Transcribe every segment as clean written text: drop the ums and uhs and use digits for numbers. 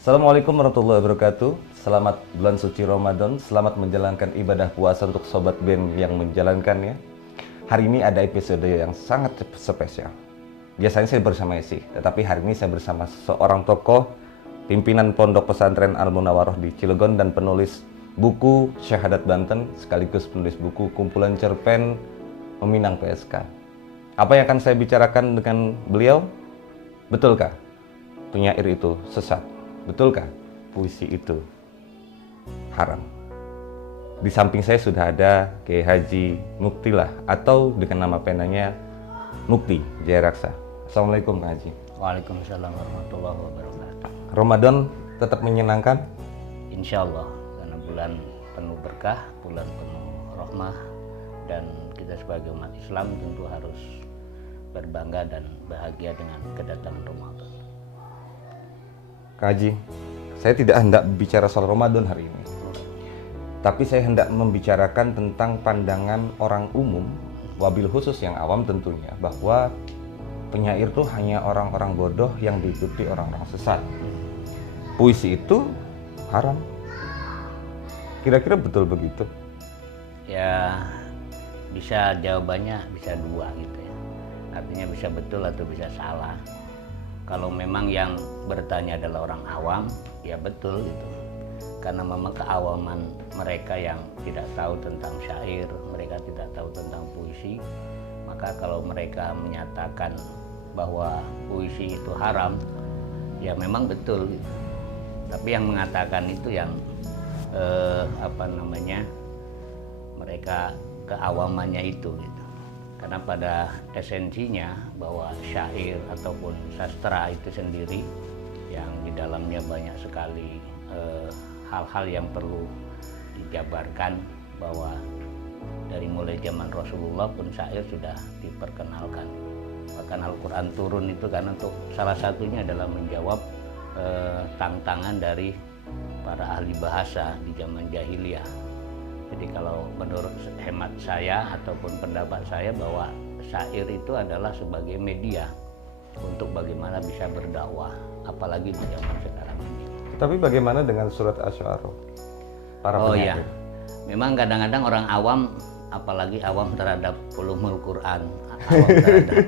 Assalamualaikum warahmatullahi wabarakatuh. Selamat bulan suci Ramadan. Selamat menjalankan ibadah puasa untuk Sobat BEM yang menjalankannya. Hari ini ada episode yang sangat spesial. Biasanya saya bersama Esi, tetapi hari ini saya bersama seorang tokoh, pimpinan Pondok Pesantren Al-Munawwaroh di Cilegon dan penulis buku Syahadat Banten, sekaligus penulis buku kumpulan cerpen Meminang PSK. Apa yang akan saya bicarakan dengan beliau? Betulkah penyair itu sesat? Betulkah puisi itu haram? Di samping saya sudah ada Kiai Haji Muktilah atau dengan nama penanya Mukti Jaya Raksa. Assalamualaikum Kak Haji. Waalaikumsalam warahmatullahi wabarakatuh. Ramadan tetap menyenangkan? Insya Allah, karena bulan penuh berkah, bulan penuh rahmah, dan kita sebagai umat Islam tentu harus berbangga dan bahagia dengan kedatangan Ramadan. Kak Haji, saya tidak hendak bicara soal Ramadan hari ini, tapi saya hendak membicarakan tentang pandangan orang umum, wabil khusus yang awam tentunya, bahwa penyair itu hanya orang-orang bodoh yang diikuti orang-orang sesat. Puisi itu haram. Kira-kira betul begitu? Ya, bisa jawabannya bisa dua gitu ya. Artinya bisa betul atau bisa salah. Kalau memang yang bertanya adalah orang awam, ya betul gitu. Karena memang keawaman mereka yang tidak tahu tentang syair, mereka tidak tahu tentang puisi, maka kalau mereka menyatakan bahwa puisi itu haram, ya memang betul gitu. Tapi yang mengatakan itu yang mereka keawamannya itu gitu. Karena pada esensinya bahwa syair ataupun sastra itu sendiri yang di dalamnya banyak sekali hal-hal yang perlu dijabarkan, bahwa dari mulai zaman Rasulullah pun syair sudah diperkenalkan. Bahkan Al-Quran turun itu karena untuk salah satunya adalah menjawab tantangan dari para ahli bahasa di zaman jahiliyah. Jadi kalau menurut hemat saya ataupun pendapat saya bahwa syair itu adalah sebagai media untuk bagaimana bisa berdakwah, apalagi di zaman sekarang ini. Tapi bagaimana dengan surat Asy-Syu'ara? Para penyair. Iya, memang kadang-kadang orang awam, apalagi awam terhadap ulumul Quran, awam terhadap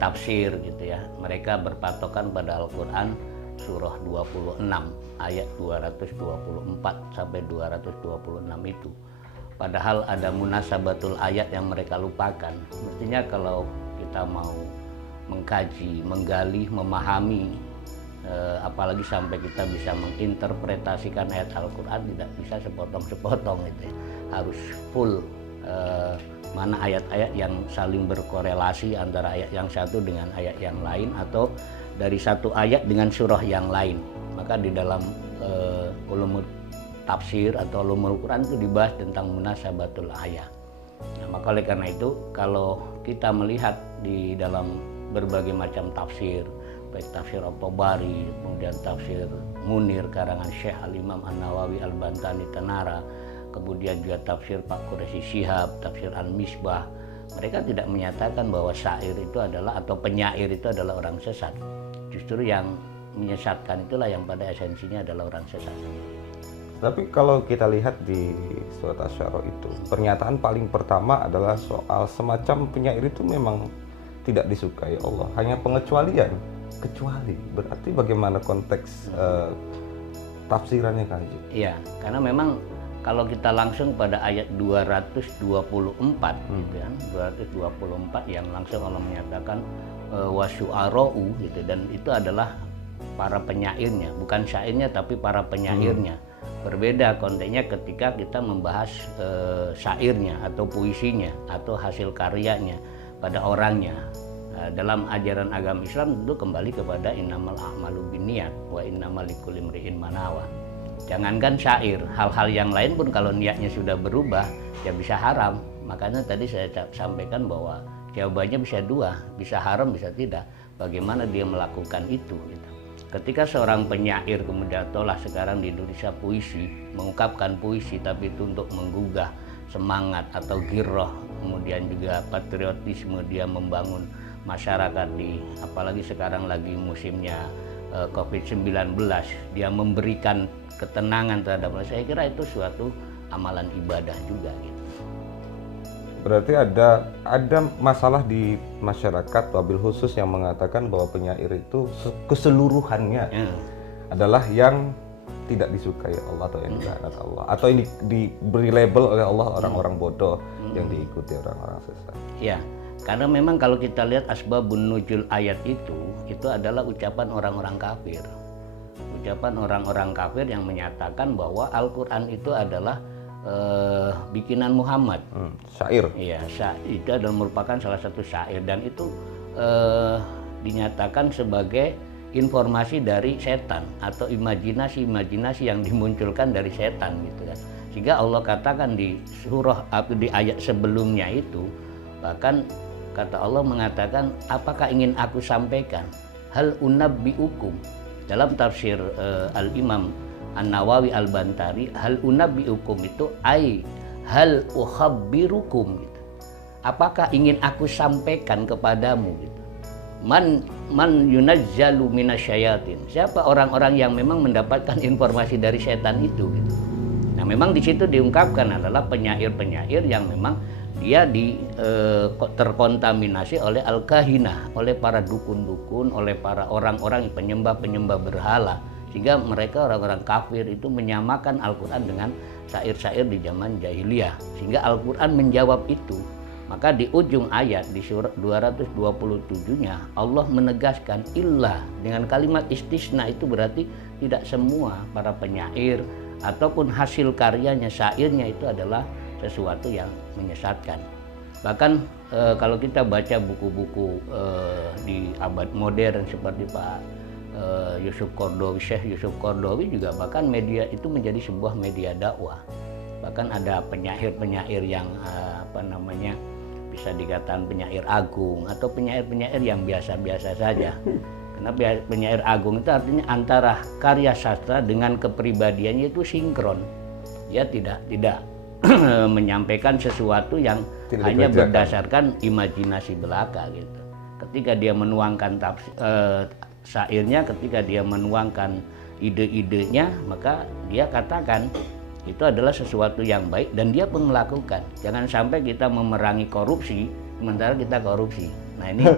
tafsir gitu ya, mereka berpatokan pada Al-Quran surah 26 ayat 224 sampai 226 itu. Padahal ada munasabatul ayat yang mereka lupakan. Mestinya kalau kita mau mengkaji, menggali, memahami, apalagi sampai kita bisa menginterpretasikan ayat Al-Quran, tidak bisa sepotong-sepotong gitu ya. Harus full mana ayat-ayat yang saling berkorelasi antara ayat yang satu dengan ayat yang lain, atau dari satu ayat dengan surah yang lain. Maka di dalam ulumul tafsir atau ulumul Quran itu dibahas tentang munasabatul ayat. Nah, maka oleh karena itu kalau kita melihat di dalam berbagai macam tafsir, baik tafsir At-Tabari, kemudian tafsir Munir karangan Syekh Al-Imam An-Nawawi Al-Bantani Tanara, kemudian juga tafsir Pak Quraisy Shihab, tafsir Al-Misbah, mereka tidak menyatakan bahwa syair itu adalah atau penyair itu adalah orang sesat. Justru yang menyesatkan itulah yang pada esensinya adalah orang sesat. Tapi kalau kita lihat di surat Asy-Syu'ara itu, pernyataan paling pertama adalah soal semacam penyair itu memang tidak disukai Allah, hanya pengecualian. Kecuali, berarti bagaimana konteks tafsirannya Kak Haji? Iya, karena memang kalau kita langsung pada ayat 224 gitu kan, 224 yang langsung Allah menyatakan wasyu'ara'u gitu, dan itu adalah para penyairnya, bukan syairnya tapi para penyairnya. Berbeda konteksnya ketika kita membahas syairnya atau puisinya atau hasil karyanya pada orangnya. Dalam ajaran agama Islam itu kembali kepada innamal a'malu binniyat wa innamal likulli imri'in ma nawa. Jangankan syair, hal-hal yang lain pun kalau niatnya sudah berubah ya bisa haram. Makanya tadi saya sampaikan bahwa jawabannya bisa dua, bisa haram bisa tidak. Bagaimana dia melakukan itu gitu. Ketika seorang penyair kemudian tolak sekarang di Indonesia puisi, mengungkapkan puisi tapi itu untuk menggugah semangat atau giroh, kemudian juga patriotisme, dia membangun masyarakat di, apalagi sekarang lagi musimnya COVID-19, dia memberikan ketenangan terhadap mereka. Saya kira itu suatu amalan ibadah juga gitu. Berarti ada masalah di masyarakat, wabil khusus yang mengatakan bahwa penyair itu keseluruhannya adalah yang tidak disukai Allah atau yang dilaknat Allah, atau yang diberi label oleh Allah orang-orang bodoh yang diikuti orang-orang sesat. Ya, karena memang kalau kita lihat asbabun nuzul ayat itu adalah ucapan orang-orang kafir. Ucapan orang-orang kafir yang menyatakan bahwa Al-Quran itu adalah bikinan Muhammad. Syair. Iya, itu adalah merupakan salah satu syair, dan itu dinyatakan sebagai informasi dari setan atau imajinasi yang dimunculkan dari setan gitu kan. Sehingga Allah katakan di surah di ayat sebelumnya itu, bahkan kata Allah mengatakan, apakah ingin aku sampaikan hal unabbiukum, dalam tafsir Al-Imam An-Nawawi Al-Bantari, hal unabbiukum itu hal ukhabbirukum gitu. Apakah ingin aku sampaikan kepadamu gitu. Man yunazzalu minasyayatin. Siapa orang-orang yang memang mendapatkan informasi dari setan itu gitu. Nah, memang di situ diungkapkan adalah penyair-penyair yang memang dia terkontaminasi oleh al-kahinah, oleh para dukun-dukun, oleh para orang-orang penyembah-penyembah berhala. Sehingga mereka orang-orang kafir itu menyamakan Al-Quran dengan syair-syair di zaman jahiliyah. Sehingga Al-Quran menjawab itu. Maka di ujung ayat di surat 227-nya Allah menegaskan illa, dengan kalimat istisna itu berarti tidak semua para penyair ataupun hasil karyanya, syairnya itu adalah sesuatu yang menyesatkan. Bahkan kalau kita baca buku-buku di abad modern seperti Pak Syekh Yusuf Qaradawi juga, bahkan media itu menjadi sebuah media dakwah. Bahkan ada penyair-penyair yang bisa dikatakan penyair agung atau penyair-penyair yang biasa-biasa saja. Karena penyair agung itu artinya antara karya sastra dengan kepribadiannya itu sinkron. Dia tidak menyampaikan sesuatu yang hanya berdasarkan imajinasi belaka gitu. Ketika dia menuangkan syairnya, ketika dia menuangkan ide-idenya, maka dia katakan itu adalah sesuatu yang baik dan dia pun melakukan. Jangan sampai kita memerangi korupsi sementara kita korupsi. Nah, ini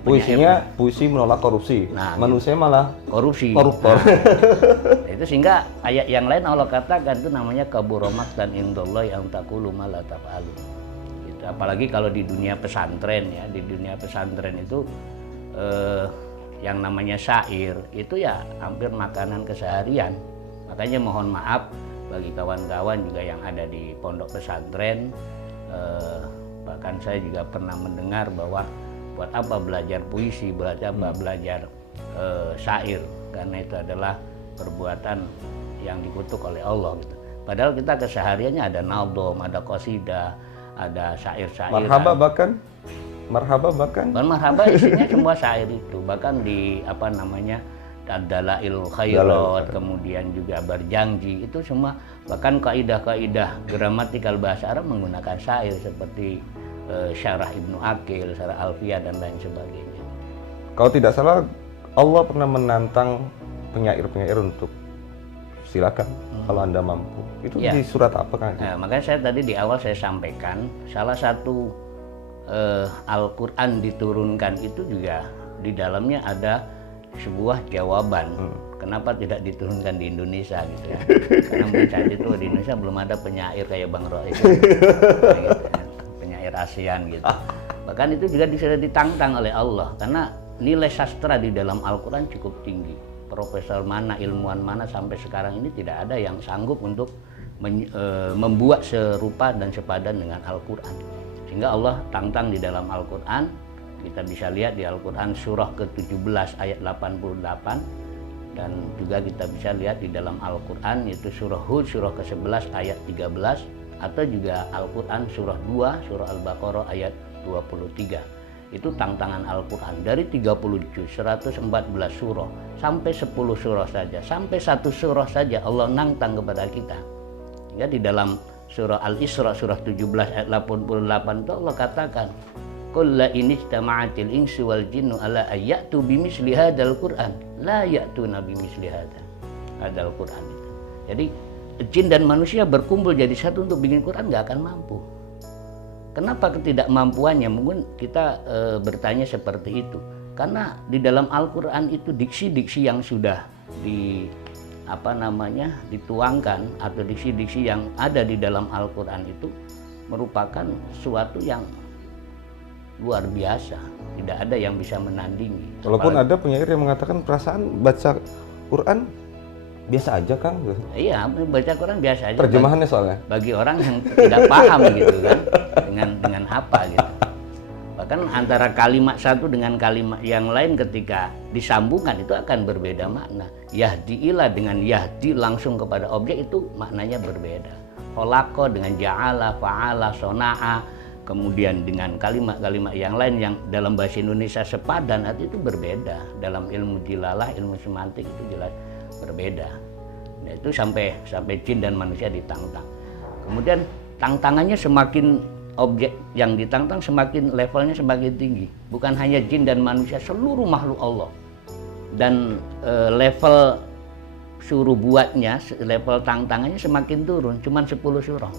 puisinya puisi menolak korupsi. Nah, manusia malah koruptor. Nah, itu sehingga ayat yang lain Allah katakan itu namanya kabura maqtan indallahi an taqulu ma la taf'alu. Gitu. Apalagi kalau di dunia pesantren ya, di dunia pesantren itu yang namanya syair itu ya hampir makanan keseharian. Makanya mohon maaf bagi kawan-kawan juga yang ada di pondok pesantren, bahkan saya juga pernah mendengar bahwa buat apa belajar puisi, buat apa belajar syair, karena itu adalah perbuatan yang dikutuk oleh Allah gitu. Padahal kita kesehariannya ada nadom, ada qasidah, ada syair-syairan. Marhaba isinya semua syair itu. Bahkan di Dalail Khairat, kemudian juga berjanji, itu semua, bahkan kaidah-kaidah gramatikal bahasa Arab menggunakan syair seperti Syarah Ibnu Aqil, Syarah Alfiyah dan lain sebagainya. Kalau tidak salah Allah pernah menantang penyair-penyair untuk silakan kalau Anda mampu. Itu ya. Di surat apa kan? Nah, makanya saya tadi di awal saya sampaikan salah satu Al-Quran diturunkan itu juga di dalamnya ada sebuah jawaban kenapa tidak diturunkan di Indonesia gitu ya. Karena mungkin saat itu di Indonesia belum ada penyair kayak Bang Roy gitu, ya. Penyair ASEAN gitu. Bahkan itu juga sudah ditantang oleh Allah karena nilai sastra di dalam Al-Quran cukup tinggi. Profesor mana, ilmuwan mana sampai sekarang ini tidak ada yang sanggup untuk membuat serupa dan sepadan dengan Al-Quran. Sehingga Allah tantang di dalam Al-Quran. Kita bisa lihat di Al-Quran surah ke-17 ayat 88, dan juga kita bisa lihat di dalam Al-Quran yaitu surah Hud surah ke-11 ayat 13, atau juga Al-Quran surah 2 surah Al-Baqarah ayat 23. Itu tantangan Al-Quran dari 30 juz, 114 surah sampai 10 surah saja, sampai 1 surah saja Allah nantang kepada kita. Ya, di dalam surah Al-Isra surah 17 ayat 88 itu Allah katakan Qul la in istama'atil insu wal jinnu ala ayyatu bimisli hadzal Qur'an la ya'tuna bimisli hadzal Qur'an. Jadi jin dan manusia berkumpul jadi satu untuk bikin Quran nggak akan mampu. Kenapa ketidakmampuannya? Mungkin kita bertanya seperti itu. Karena di dalam Al-Quran itu diksi-diksi yang sudah dituangkan atau diksi-diksi yang ada di dalam Al-Quran itu merupakan suatu yang luar biasa. Tidak ada yang bisa menandingi. Walaupun ada penyair yang mengatakan perasaan baca Quran biasa aja, Kang. Iya, baca Quran biasa aja. Terjemahannya soalnya. Bagi orang yang tidak paham gitu kan, dengan apa gitu. Bahkan antara kalimat satu dengan kalimat yang lain ketika disambungkan itu akan berbeda makna. Yahdi'ilah dengan yahdi langsung kepada objek itu maknanya berbeda. Kholaqa dengan ja'ala, fa'ala, sona'a, kemudian dengan kalimat-kalimat yang lain yang dalam bahasa Indonesia sepadan arti itu berbeda. Dalam ilmu dilalah, ilmu semantik itu jelas berbeda. Nah, itu sampai jin dan manusia ditantang. Kemudian tantangannya semakin objek yang ditantang semakin levelnya semakin tinggi. Bukan hanya jin dan manusia, seluruh makhluk Allah. Dan level suruh buatnya, level tantangannya semakin turun, cuman 10 surah.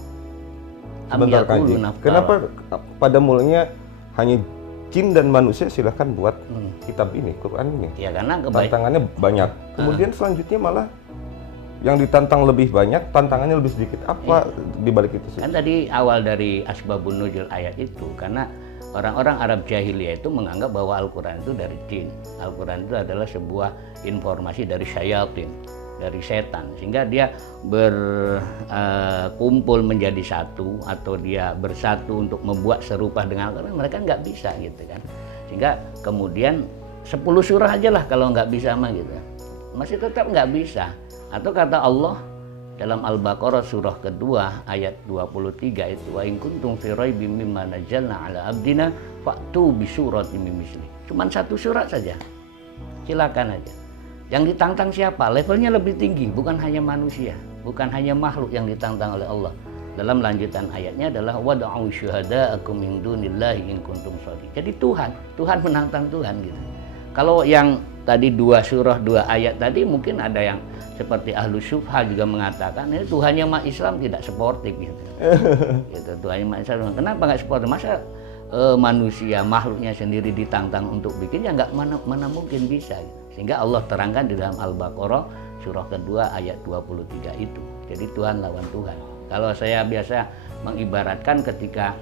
Sebentar, Kanji. Kenapa pada mulanya hanya jin dan manusia silahkan buat kitab ini, Quran ini? Ya karena tantangannya banyak. Kemudian selanjutnya malah yang ditantang lebih banyak, tantangannya lebih sedikit. Apa dibalik itu sih? Kan tadi awal dari asbabun nuzul ayat itu, karena orang-orang Arab jahiliyah itu menganggap bahwa Al-Quran itu dari jin. Al-Quran itu adalah sebuah informasi dari syayatin, dari setan, sehingga dia berkumpul menjadi satu atau dia bersatu untuk membuat serupa dengan Al-Quran, mereka nggak bisa gitu kan. Sehingga kemudian 10 surah aja lah kalau nggak bisa mah gitu, masih tetap nggak bisa. Atau kata Allah dalam Al-Baqarah surah kedua ayat 23 itu, wa in kuntum fi raibim mimma nazzalna ala abdina fa'tu bi suratin min misli. Cuman 1 surat saja, silakan aja. Yang ditantang siapa? Levelnya lebih tinggi, bukan hanya manusia, bukan hanya makhluk yang ditantang oleh Allah. Dalam lanjutan ayatnya adalah wad'u syuhada'akum min dunillahi in kuntum shadiqin. Jadi Tuhan menantang Tuhan gitu. Kalau yang tadi 2 surah 2 ayat tadi mungkin ada yang seperti ahlu syubha juga mengatakan ini Tuhannya umat Islam tidak sportif gitu. Gitu, Tuhannya umat Islam. Kenapa nggak sportif? Masa manusia makhluknya sendiri ditantang untuk bikin, ya nggak mana mungkin bisa gitu. Sehingga Allah terangkan di dalam Al-Baqarah surah kedua ayat 23 itu. Jadi Tuhan lawan Tuhan. Kalau saya biasa mengibaratkan ketika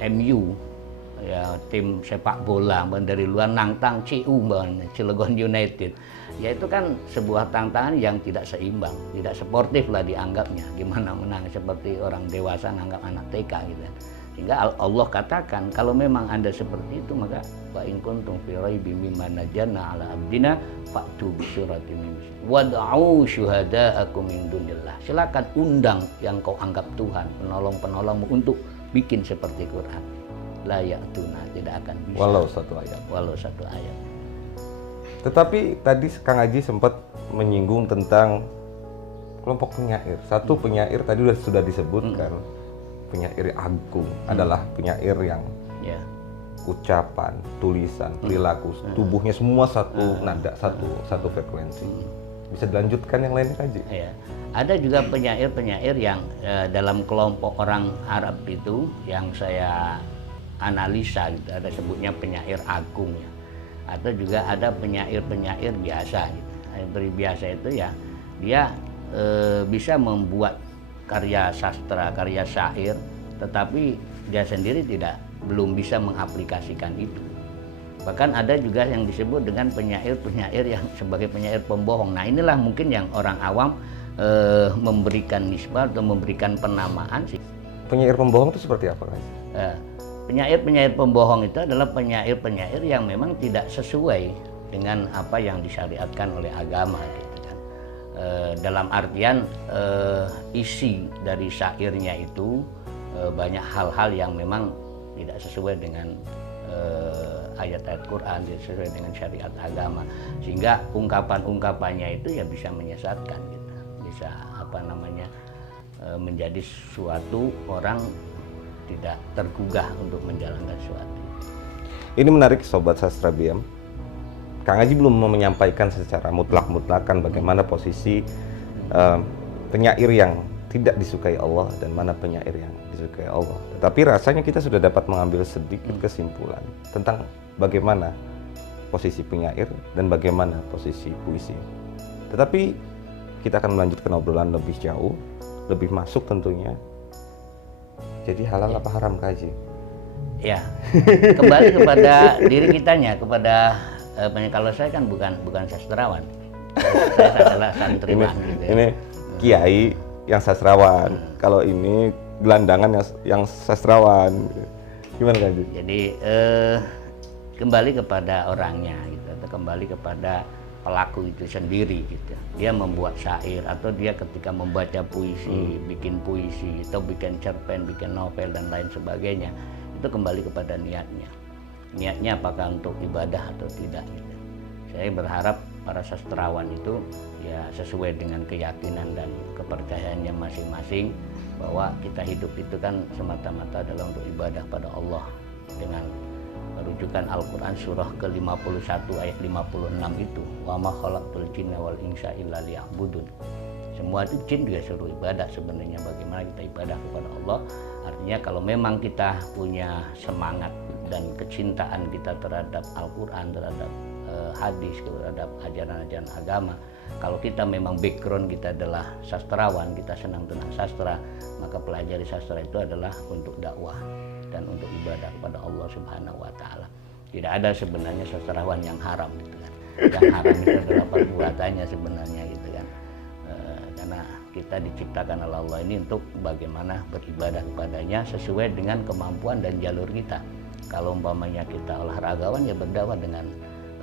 MU ya, tim sepak bola dari luar nantang Cilegon United, ya itu kan sebuah tantangan yang tidak seimbang, tidak sportif lah dianggapnya. Gimana menang seperti orang dewasa nanggap anak TK gitu. Sehingga Allah katakan kalau memang Anda seperti itu, maka wa in kuntum fi raibim mimma nazzalna ala abdina fa'tu bi suratin min mislihi wad'u syuhada'akum min dunillah. Silakan undang yang kau anggap Tuhan, penolong-penolongmu untuk bikin seperti Quran. La ya'tuna, tidak akan bisa. Walau 1 ayat. Walau 1 ayat. Tetapi tadi Kang Haji sempat menyinggung tentang kelompok penyair. Satu penyair tadi sudah disebutkan. Penyair agung adalah penyair yang ucapan, tulisan, perilaku, tubuhnya semua satu nada, satu frekuensi. Bisa dilanjutkan yang lainnya, Kang Haji? Ya. Ada juga penyair-penyair yang dalam kelompok orang Arab itu yang saya analisa gitu, ada sebutnya penyair agung ya. Atau juga ada penyair-penyair biasa gitu. Penyair biasa itu ya dia bisa membuat karya sastra, karya syair, tetapi dia sendiri belum bisa mengaplikasikan itu. Bahkan ada juga yang disebut dengan penyair-penyair yang sebagai penyair pembohong. Nah, inilah mungkin yang orang awam memberikan nisbah atau memberikan penamaan sih. Penyair pembohong itu seperti apa, guys? Penyair-penyair pembohong itu adalah penyair-penyair yang memang tidak sesuai dengan apa yang disyariatkan oleh agama gitu kan. Dalam artian isi dari syairnya itu banyak hal-hal yang memang tidak sesuai dengan ayat-ayat Quran, tidak sesuai dengan syariat agama, sehingga ungkapan-ungkapannya itu ya bisa menyesatkan gitu. Bisa menjadi suatu orang tidak tergugah untuk menjalankan sesuatu. Ini menarik Sobat Sastra BM. Kang Haji belum mau menyampaikan secara mutlak-mutlakan bagaimana posisi penyair yang tidak disukai Allah dan mana penyair yang disukai Allah. Tetapi rasanya kita sudah dapat mengambil sedikit kesimpulan tentang bagaimana posisi penyair dan bagaimana posisi puisi. Tetapi kita akan melanjutkan obrolan lebih jauh, lebih masuk tentunya. Jadi halal apa haram, Kang Haji? Ya, kembali kepada diri kitanya, kepada kalau saya kan bukan sastrawan, saya adalah santriwan. Ini kiai yang sastrawan, kalau ini gelandangan yang sastrawan. Gimana, Kang Haji? Jadi kembali kepada orangnya, gitu, atau kembali kepada pelaku itu sendiri, gitu. Dia membuat syair atau dia ketika membaca puisi, bikin puisi atau bikin cerpen, bikin novel dan lain sebagainya, itu kembali kepada niatnya. Niatnya apakah untuk ibadah atau tidak, gitu. Saya berharap para sastrawan itu ya sesuai dengan keyakinan dan kepercayaannya masing-masing, bahwa kita hidup itu kan semata-mata adalah untuk ibadah pada Allah, dengan merujukan Al-Quran surah ke-51 ayat 56 itu, wa ma khalaqtul jinna wal insa illa liya'budun. Semua itu jin juga suruh ibadah sebenarnya, bagaimana kita ibadah kepada Allah. Artinya kalau memang kita punya semangat dan kecintaan kita terhadap Al-Quran, terhadap hadis, terhadap ajaran-ajaran agama, kalau kita memang background kita adalah sastrawan, kita senang tentang sastra, maka pelajari sastra itu adalah untuk dakwah dan untuk ibadah kepada Allah Subhanahu wa Ta'ala. Tidak ada sebenarnya sastrawan yang haram, gitu kan. Yang haram itu adalah perbuatannya sebenarnya, gitu kan. Karena kita diciptakan oleh Allah ini untuk bagaimana beribadah kepadanya sesuai dengan kemampuan dan jalur kita. Kalau umpamanya kita olahragawan, ya berdakwah dengan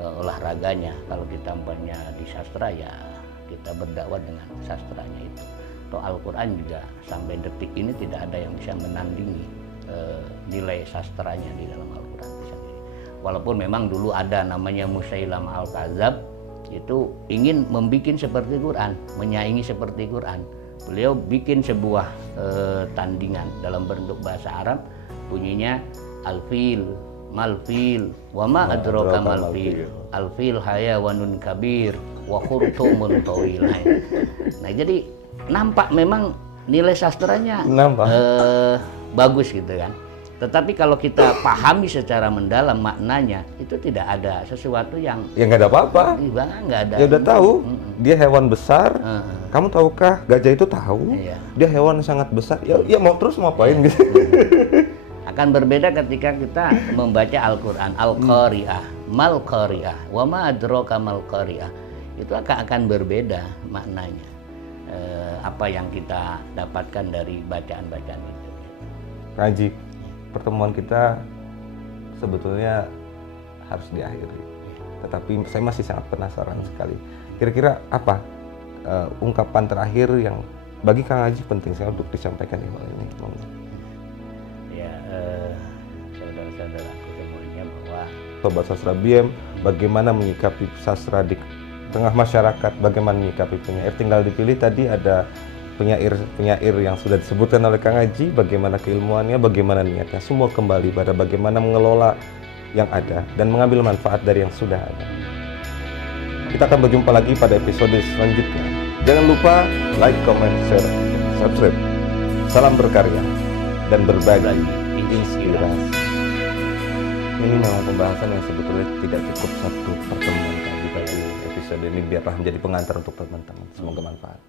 olahraganya. Kalau kita umpamanya di sastra, ya kita berdakwah dengan sastranya itu. Atau Al-Quran juga sampai detik ini tidak ada yang bisa menandingi nilai sastranya di dalam Al-Quran. Walaupun memang dulu ada namanya Musailamah Al-Kadzab, itu ingin membuat seperti Quran, menyaingi seperti Quran. Beliau bikin sebuah tandingan dalam bentuk bahasa Arab, bunyinya Al-Fil, Mal-Fil, wa ma adraka mal-fil, Al-Fil hayawanun kabir, wa khurtumun tawil. Nah, jadi nampak memang nilai sastranya bagus, gitu kan. Tetapi kalau kita pahami secara mendalam maknanya, itu tidak ada sesuatu yang nggak ada apa-apa. Nggak ada. Ya udah tahu, dia hewan besar. Kamu tahukah gajah itu tahu? Iya. Dia hewan sangat besar. Ya mau terus mau apain gitu. Akan berbeda ketika kita membaca Al-Quran, Al-Qari'ah, Mal-Qari'ah, wa ma adraka mal-Qari'ah. Itu akan berbeda maknanya. Apa yang kita dapatkan dari bacaan-bacaan itu. Kang Haji, pertemuan kita sebetulnya harus diakhiri. Tetapi saya masih sangat penasaran sekali. Kira-kira apa ungkapan terakhir yang bagi Kang Haji penting saya untuk disampaikan di malam ini? Ya, saudara-saudaraku semuanya, bahwa Sobat Sastra BM, bagaimana menyikapi sastra di tengah masyarakat, bagaimana menyikapi penyair, tinggal dipilih. Tadi ada penyair yang sudah disebutkan oleh Kang Haji, bagaimana keilmuannya, bagaimana niatnya, semua kembali pada bagaimana mengelola yang ada dan mengambil manfaat dari yang sudah ada. Kita akan berjumpa lagi pada episode selanjutnya. Jangan lupa like, comment, share, dan subscribe. Salam berkarya dan berbagi inspirasi. Ini memang pembahasan yang sebetulnya tidak cukup satu pertemuan tadi. Episode ini biarlah menjadi pengantar untuk teman-teman. Semoga manfaat.